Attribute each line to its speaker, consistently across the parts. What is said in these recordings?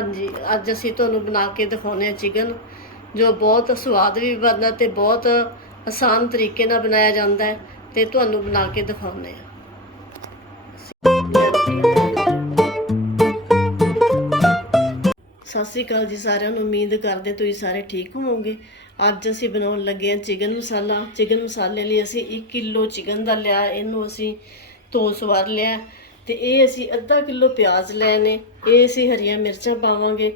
Speaker 1: ਹਾਂਜੀ, ਅੱਜ ਅਸੀਂ ਤੁਹਾਨੂੰ ਬਣਾ ਕੇ ਦਿਖਾਉਂਦੇ ਹਾਂ ਚਿਕਨ ਜੋ ਬਹੁਤ ਸਵਾਦ ਵੀ ਬਣਦਾ ਤੇ ਬਹੁਤ ਆਸਾਨ ਤਰੀਕੇ ਨਾਲ ਬਣਾਇਆ ਜਾਂਦਾ ਹੈ ਤੇ ਤੁਹਾਨੂੰ ਬਣਾ ਕੇ ਦਿਖਾਉਂਦੇ ਹਾਂ। ਸਤਿ ਸ਼੍ਰੀ ਅਕਾਲ ਜੀ ਸਾਰਿਆਂ ਨੂੰ, ਉਮੀਦ ਕਰਦੇ ਤੁਸੀਂ ਸਾਰੇ ਠੀਕ ਹੋਵੋਗੇ। ਅੱਜ ਅਸੀਂ ਬਣਾਉਣ ਲੱਗੇ ਹਾਂ ਚਿਕਨ ਮਸਾਲਾ। ਚਿਕਨ ਮਸਾਲੇ ਲਈ ਅਸੀਂ 1 ਕਿਲੋ ਚਿਕਨ ਦਾ ਲਿਆ, ਇਹਨੂੰ ਅਸੀਂ ਧੋ ਸਵਾਰ ਲਿਆ। ਤੇ ਇਹ ਅਸੀਂ ਅੱਧਾ ਕਿਲੋ ਪਿਆਜ਼ ਲਏ ਨੇ ਇਹ ਅਸੀਂ ਹਰੀਆਂ ਮਿਰਚਾਂ ਪਾਵਾਂਗੇ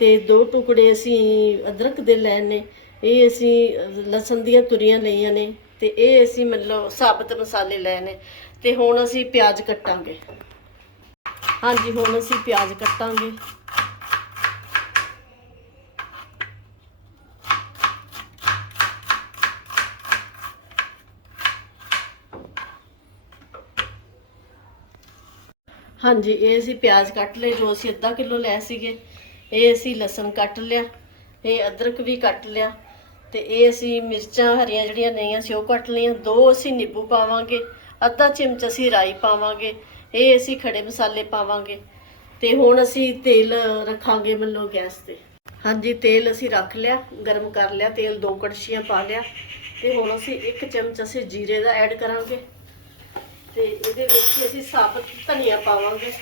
Speaker 1: ਤੇ ਦੋ ਟੁਕੜੇ ਅਸੀਂ ਅਦਰਕ ਦੇ ਲਏ ਨੇ ਇਹ ਅਸੀਂ ਲਸਣ ਦੀਆਂ ਤੁਰੀਆਂ ਲਈਆਂ ਨੇ ਤੇ ਇਹ ਅਸੀਂ ਮਤਲਬ ਸਾਬਤ ਮਸਾਲੇ ਲਏ ਨੇ ਤੇ ਹੁਣ ਅਸੀਂ ਪਿਆਜ਼ ਕੱਟਾਂਗੇ। ਹਾਂਜੀ, ਹੁਣ ਅਸੀਂ ਪਿਆਜ਼ ਕੱਟਾਂਗੇ। ਹਾਂਜੀ, ਇਹ ਅਸੀਂ ਪਿਆਜ਼ ਕੱਟ ਲਏ, ਜੋ ਅਸੀਂ ਅੱਧਾ ਕਿਲੋ ਲੈ ਸੀਗੇ, ਇਹ ਅਸੀਂ ਲਸਣ ਕੱਟ ਲਿਆ, ਇਹ ਅਦਰਕ ਵੀ ਕੱਟ ਲਿਆ, ਤੇ ਇਹ ਅਸੀਂ ਮਿਰਚਾਂ ਹਰੀਆਂ ਜਿਹੜੀਆਂ ਨਹੀਂ ਸੀ, ਉਹ ਕੱਟ ਲਈਆਂ, ਦੋ ਅਸੀਂ ਨਿੰਬੂ ਪਾਵਾਂਗੇ, ਅੱਧਾ ਚਮਚ ਅਸੀਂ ਰਾਈ ਪਾਵਾਂਗੇ, ਇਹ ਅਸੀਂ ਖੜੇ ਮਸਾਲੇ ਪਾਵਾਂਗੇ, ਤੇ ਹੁਣ ਅਸੀਂ ਤੇਲ ਰੱਖਾਂਗੇ ਮੰਨੋ ਗੈਸ ਤੇ। ਹਾਂਜੀ, ਤੇਲ ਅਸੀਂ ਰੱਖ ਲਿਆ, ਗਰਮ ਕਰ ਲਿਆ, ਤੇਲ ਦੋ ਕੜਛੀਆਂ ਪਾ ਲਿਆ, ਤੇ ਹੁਣ ਅਸੀਂ ਇੱਕ ਚਮਚ ਅਸੀਂ ਜੀਰੇ ਦਾ ਐਡ ਕਰਾਂਗੇ। ਤੇ ਇਹਦੇ ਵਿੱਚ ਅਸੀਂ ਸਾਬਤ ਧਨੀਆ ਪਾਵਾਂਗੇ।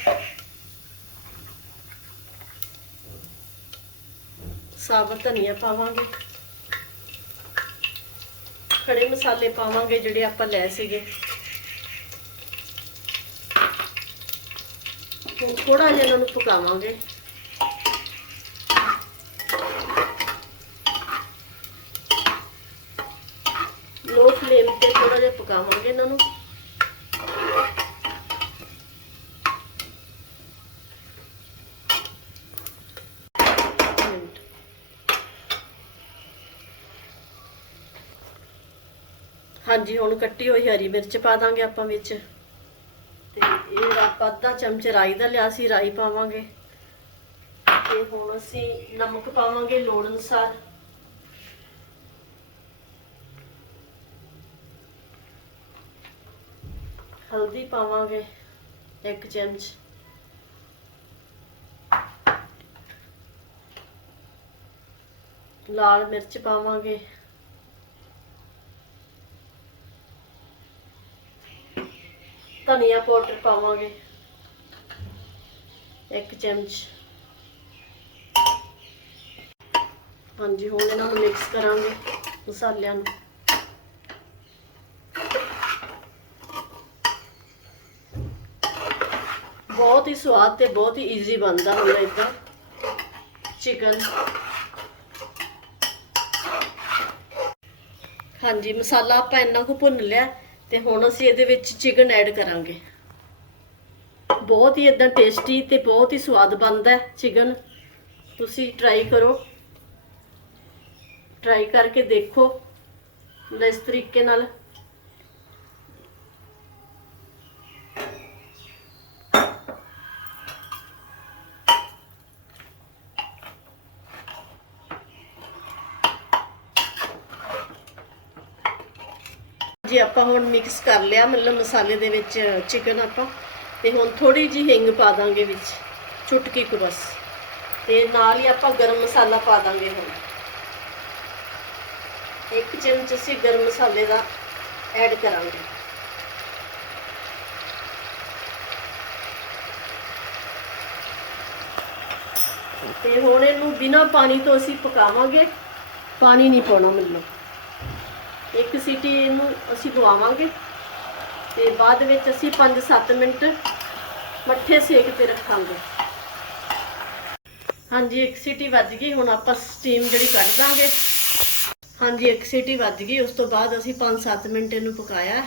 Speaker 1: ਸਾਬਤ ਧਨੀਆ ਪਾਵਾਂਗੇ। ਖੜੇ ਮਸਾਲੇ ਪਾਵਾਂਗੇ ਜਿਹੜੇ ਆਪਾਂ ਲੈ ਸੀਗੇ। ਹੁਣ ਥੋੜਾ ਜਿਹਾ ਇਹਨਾਂ ਨੂੰ ਪਕਾਵਾਂਗੇ। ਲੋ ਫਲੇਮ ਤੇ ਥੋੜਾ ਜਿਹਾ ਪਕਾਵਾਂਗੇ ਇਹਨਾਂ ਨੂੰ ਮਿੰਟ ਹਾਂਜੀ, ਹੁਣ ਕੱਟੀ ਹੋਈ ਹਰੀ ਮਿਰਚ ਪਾ ਦਾਂਗੇ ਆਪਾਂ ਵਿੱਚ। ਤੇ ਇਹ ਆਪਾਂ ਅੱਧਾ ਚਮਚ ਰਾਈ ਦਾ ਲਿਆ ਸੀ, ਰਾਈ ਪਾਵਾਂਗੇ। ਤੇ ਹੁਣ ਅਸੀਂ ਨਮਕ ਪਾਵਾਂਗੇ ਲੋੜ ਅਨੁਸਾਰ। ਹਲਦੀ ਪਾਵਾਂਗੇ ਇੱਕ ਚਮਚ। ਲਾਲ ਮਿਰਚ ਪਾਵਾਂਗੇ। ਧਨੀਆ ਪਾਊਡਰ ਪਾਵਾਂਗੇ। ਇੱਕ ਚਮਚ। ਹਾਂਜੀ, ਹੁਣ ਇਹਨਾਂ ਨੂੰ ਮਿਕਸ ਕਰਾਂਗੇ ਮਸਾਲਿਆਂ ਨੂੰ। ਬਹੁਤ ਹੀ ਸਵਾਦ ਤੇ ਬਹੁਤ ਹੀ ਈਜ਼ੀ ਬਣਦਾ ਹੁੰਦਾ ਇਦਾਂ। ਚਿਕਨ ਹਾਂਜੀ, ਮਸਾਲਾ ਆਪਾਂ ਇੰਨਾ ਕੁ ਭੁੰਨ ਲਿਆ। ਤੇ ਹੁਣ ਅਸੀਂ ਇਹਦੇ ਵਿੱਚ ਚਿਕਨ ਐਡ ਕਰਾਂਗੇ। ਬਹੁਤ ਹੀ ਇਦਾਂ ਟੇਸਟੀ ਤੇ ਬਹੁਤ ਹੀ ਸਵਾਦ ਬਣਦਾ ਚਿਕਨ ਤੁਸੀਂ ਟਰਾਈ ਕਰੋ। ਟਰਾਈ ਕਰਕੇ ਦੇਖੋ। ਇਸ ਤਰੀਕੇ ਨਾਲ। ਜੇ ਆਪਾਂ ਹੁਣ ਮਿਕਸ ਕਰ ਲਿਆ, ਮਤਲਬ ਮਸਾਲੇ ਦੇ ਵਿੱਚ ਚਿਕਨ ਆਪਾਂ, ਤੇ ਹੁਣ ਥੋੜੀ ਜੀ ਹਿੰਗ ਪਾ ਦਾਂਗੇ ਵਿੱਚ, ਚੁਟਕੀ ਕੁ ਬਸ। ਤੇ ਨਾਲ ਹੀ ਆਪਾਂ ਗਰਮ ਮਸਾਲਾ ਪਾ ਦਾਂਗੇ ਹੁਣ। ਇੱਕ ਚਮਚ ਅਸੀਂ ਗਰਮ ਮਸਾਲੇ ਦਾ ਐਡ ਕਰਾਂਗੇ। ਤੇ ਹੁਣ ਇਹਨੂੰ ਬਿਨਾਂ ਪਾਣੀ ਤੋਂ ਅਸੀਂ ਪਕਾਵਾਂਗੇ। ਪਾਣੀ ਨਹੀਂ ਪਾਉਣਾ ਮਤਲਬ। ਇੱਕ ਸੀਟੀ ਇਹਨੂੰ ਅਸੀਂ ਲਵਾਵਾਂਗੇ ਤੇ ਬਾਅਦ ਵਿੱਚ ਅਸੀਂ 5-7 ਮਿੰਟ ਮੱਠੇ ਸੇਕ ਤੇ ਰੱਖਾਂਗੇ। ਹਾਂਜੀ, ਇੱਕ ਸੀਟੀ ਵੱਜ ਗਈ, ਹੁਣ ਆਪਾਂ ਸਟੀਮ ਜਿਹੜੀ ਕੱਢ ਦਾਂਗੇ। ਹਾਂਜੀ, ਇੱਕ ਸੀਟੀ ਵੱਜ ਗਈ, ਉਸ ਤੋਂ ਬਾਅਦ ਅਸੀਂ 5-7 ਮਿੰਟ ਇਹਨੂੰ ਪਕਾਇਆ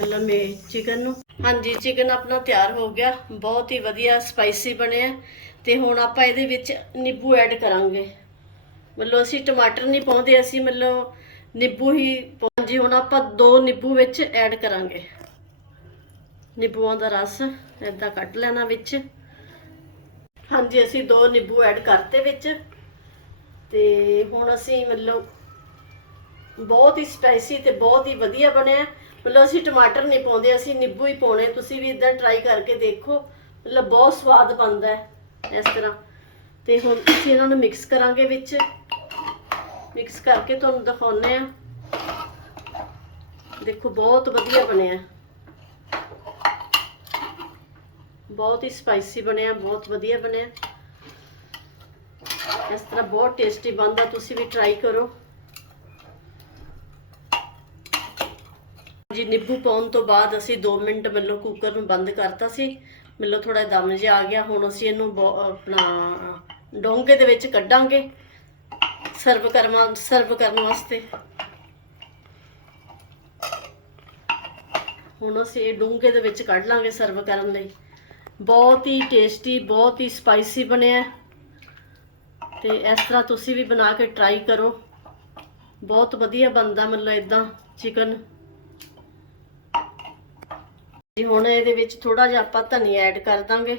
Speaker 1: ਮਤਲਬ ਮੇ ਚਿਕਨ ਨੂੰ। ਹਾਂਜੀ, ਚਿਕਨ ਆਪਣਾ ਤਿਆਰ ਹੋ ਗਿਆ, ਬਹੁਤ ਹੀ ਵਧੀਆ ਸਪਾਈਸੀ ਬਣਿਆ ਤੇ ਹੁਣ ਆਪਾਂ ਇਹਦੇ ਵਿੱਚ ਨਿੰਬੂ ਐਡ ਕਰਾਂਗੇ। ਮਤਲਬ ਅਸੀਂ ਟਮਾਟਰ ਨਹੀਂ ਪਾਉਂਦੇ, ਅਸੀਂ ਮਤਲਬ ਨਿੰਬੂ ਹੀ ਹਾਂਜੀ ਹੁਣ ਆਪਾਂ ਦੋ ਨਿੰਬੂ ਵਿੱਚ ਐਡ ਕਰਾਂਗੇ। ਨਿੰਬੂਆਂ ਦਾ ਰਸ ਇਦਾਂ ਕੱਢ ਲੈਣਾ ਵਿੱਚ। ਹਾਂਜੀ, ਅਸੀਂ ਦੋ ਨਿੰਬੂ ਐਡ ਕਰਤੇ ਵਿੱਚ। ਤੇ ਹੁਣ ਅਸੀਂ ਮਤਲਬ ਬਹੁਤ ਹੀ ਸਪਾਈਸੀ ਤੇ ਬਹੁਤ ਹੀ ਵਧੀਆ ਬਣਿਆ। ਮਤਲਬ ਅਸੀਂ ਟਮਾਟਰ ਨਹੀਂ ਪਾਉਂਦੇ, ਅਸੀਂ ਨਿੰਬੂ ਹੀ ਪਾਉਣੇ। ਤੁਸੀਂ ਵੀ ਇਦਾਂ ਟਰਾਈ ਕਰਕੇ ਦੇਖੋ। ਮਤਲਬ ਬਹੁਤ ਸਵਾਦ ਬਣਦਾ ਹੈ ਇਸ ਤਰ੍ਹਾਂ। ਤੇ ਹੁਣ ਅਸੀਂ ਇਹਨਾਂ ਨੂੰ ਮਿਕਸ ਕਰਾਂਗੇ ਵਿੱਚ। ਮਿਕਸ ਕਰਕੇ ਤੁਹਾਨੂੰ ਦਿਖਾਉਨੇ ਆ ਦੇਖੋ, ਬਹੁਤ ਵਧੀਆ ਬਣਿਆ। ਬਹੁਤ ਹੀ ਸਪਾਈਸੀ ਬਣਿਆ, ਬਹੁਤ ਵਧੀਆ ਬਣਿਆ। ਇਸ ਤਰ੍ਹਾਂ ਬਹੁਤ ਟੇਸਟੀ ਬਣਦਾ, ਤੁਸੀਂ ਵੀ ਟਰਾਈ ਕਰੋ। ਜੀ, ਨਿੰਬੂ ਪਾਉਣ ਤੋਂ ਬਾਅਦ ਅਸੀਂ 2 ਮਿੰਟ ਮਤਲਬ ਕੁੱਕਰ ਨੂੰ ਬੰਦ ਕਰਤਾ ਸੀ। ਮਤਲਬ ਥੋੜਾ ਦਮ ਜਿਹਾ ਆ ਗਿਆ, ਹੁਣ ਅਸੀਂ ਇਹਨੂੰ ਬਹੁ- ਆਪਣਾ ਡੋਂਗੇ ਦੇ ਵਿੱਚ ਕੱਢਾਂਗੇ। ਸਰਵ ਕਰਵਾ ਸਰਵ ਕਰਨ ਵਾਸਤੇ। ਹੁਣ ਅਸੀਂ ਇਹ ਡੂੰਘੇ ਦੇ ਵਿੱਚ ਕੱਢ ਲਾਂਗੇ ਸਰਵ ਕਰਨ ਲਈ। ਬਹੁਤ ਹੀ ਟੇਸਟੀ ਬਹੁਤ ਹੀ ਸਪਾਈਸੀ ਬਣਿਆ ਹੈ। ਤੇ ਇਸ ਤਰ੍ਹਾਂ ਤੁਸੀਂ ਵੀ ਬਣਾ ਕੇ ਟਰਾਈ ਕਰੋ। ਬਹੁਤ ਵਧੀਆ ਬਣਦਾ ਮਤਲਬ ਇਦਾਂ ਚਿਕਨ ਜੀ ਹੁਣ ਇਹਦੇ ਵਿੱਚ ਥੋੜਾ ਜਿਹਾ ਆਪਾਂ ਧਨੀਆ ਐਡ ਕਰ ਦਾਂਗੇ।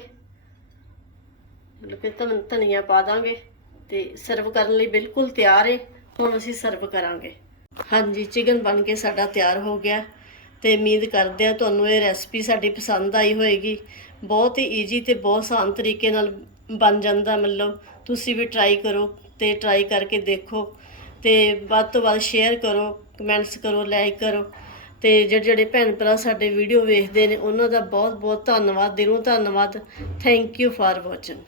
Speaker 1: ਮਤਲਬ ਕਿ ਧਨ- ਧਨੀਆ ਪਾ ਦਾਂਗੇ। ਤੇ ਸਰਵ ਕਰਨ ਲਈ ਬਿਲਕੁਲ ਤਿਆਰ ਹੈ ਹੁਣ ਅਸੀਂ ਸਰਵ ਕਰਾਂਗੇ। ਹਾਂਜੀ ਚਿਕਨ ਬਣ ਕੇ ਸਾਡਾ ਤਿਆਰ ਹੋ ਗਿਆ। ਤੇ ਉਮੀਦ ਕਰਦੇ ਆ ਤੁਹਾਨੂੰ ਇਹ ਰੈਸਪੀ ਸਾਡੀ ਪਸੰਦ ਆਈ ਹੋਏਗੀ। ਬਹੁਤ ਹੀ ਈਜੀ ਤੇ ਬਹੁਤ ਆਸਾਨ ਤਰੀਕੇ ਨਾਲ ਬਣ ਜਾਂਦਾ ਮਤਲਬ। ਤੁਸੀਂ ਵੀ ਟਰਾਈ ਕਰੋ ਤੇ ਟਰਾਈ ਕਰਕੇ ਦੇਖੋ। ਤੇ ਵੱਧ ਤੋਂ ਵੱਧ ਸ਼ੇਅਰ ਕਰੋ ਕਮੈਂਟਸ ਕਰੋ ਲਾਈਕ ਕਰੋ। ਤੇ ਜਿਹੜੇ ਜਿਹੜੇ ਭੈਣ ਭਰਾ ਸਾਡੇ ਵੀਡੀਓ ਵੇਖਦੇ ਨੇ, ਉਹਨਾਂ ਦਾ ਬਹੁਤ ਬਹੁਤ ਧੰਨਵਾਦ, ਦਿਲੋਂ ਧੰਨਵਾਦ। Thank you for watching